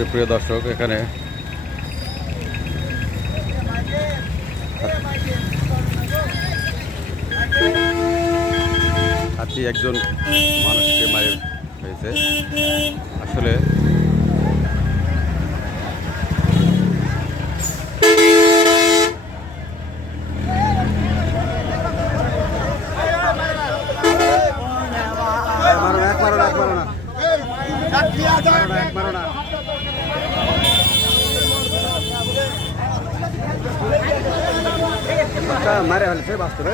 সুপ্রিয় দর্শক এখানে হাতি একজন মানুষকে মারে হয়েছে। আসলে মারো না এক মারো না এক মারো না মারো না এক মারো না ফেলছে বাস্তবে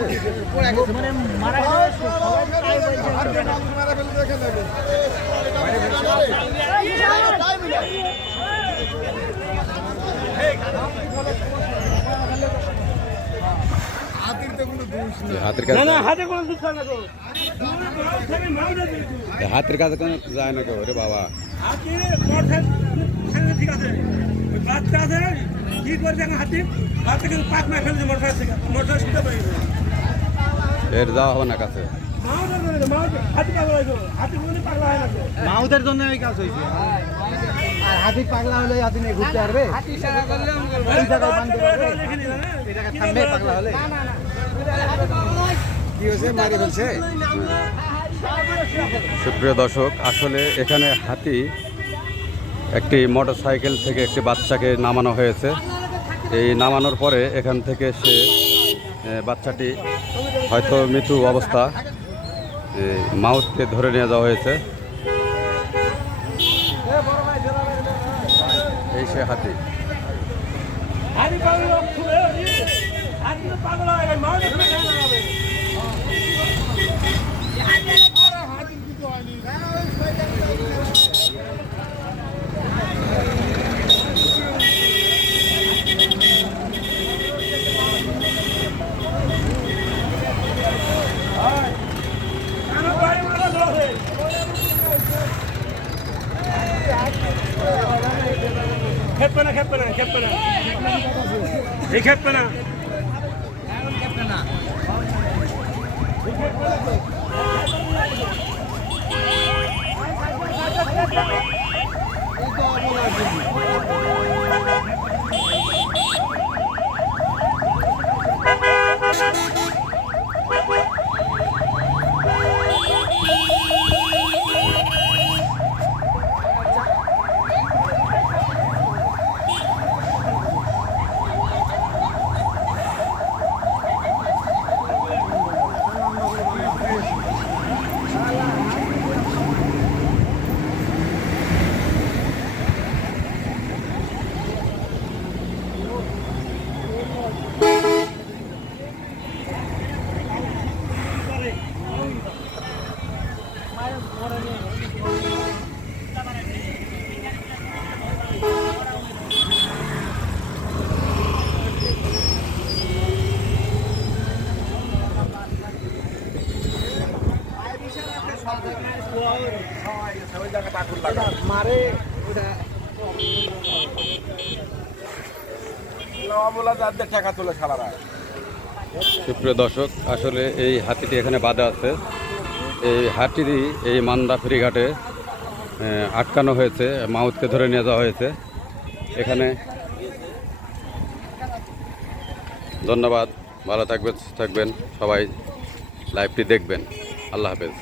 হাতের কাছে হাতের কাছে কোনো যায় না কেউ রে বাবা। হাতি ঠিক আছে। ওই বাচ্চা আছে কি করছে হাতি? বাচ্চা কিন্তু পাক মার ফেলেছে মোটর সাইকেল মোটর সাইকেল পাই এর যাওয়া হবে না কাছে। মাউদের মাউদের হাতি পাগলা হাতি কোনো পাগলা হয় না মাউদের জন্য এই কাজ হয়েছে। হাতি পাগলা হলে ঘুরতে থামবে পাগলা হলে? কি মারি সুপ্রিয় দর্শক, আসলে এখানে হাতি একটি মোটর সাইকেল থেকে একটি বাচ্চাকে নামানো হয়েছে। এই নামানোর পরে এখান থেকে সে বাচ্চাটি হয়তো মৃত্যু অবস্থা মাউথকে ধরে নিয়ে যাওয়া হয়েছে এই সে হাতি হাতি পাগলা খুলে হাতি তো পাগলা হয় মাউদের খুলে কেন হবে আমার বাড়ি মারা ধরে খেপবে না খেপে না খেপে না এই খেপে না মারে টাকা সুপ্রিয় দর্শক আসলে এই হাতিটি এখানে বাধা আছে। এই হাতিটি এই মান্দা ফেরিঘাটে আটকানো হয়েছে মাউথকে ধরে নিয়ে যাওয়া হয়েছে। এখানে ধন্যবাদ, ভালো থাকবেন থাকবেন, সবাই লাইভটি দেখবেন। আল্লাহ হাফেজ।